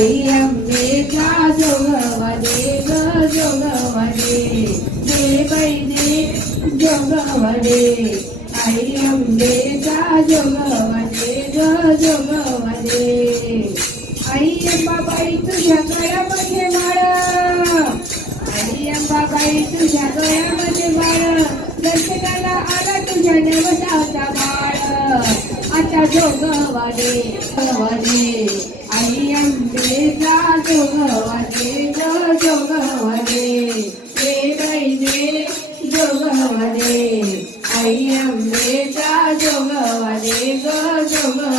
आई अंबेचा जोगवडे ग जोगवडे दे बाई दे जोगवडे आई अंबेचा जोगवडे ग जोगवडे आई अंबाबाई तुझ्या गळ्यामध्ये माळ आई अंबाबाई तुझ्या गळ्यामध्ये माळ दर्शनाला आला तुझ्या नवसाचा बाळ आता जोगवडे जोगवडे आई अंबेचा जोगवडे ग जोगवडे दे बाई दे जोगवडे आई अंबेचा जोगवडे ग जोगवडे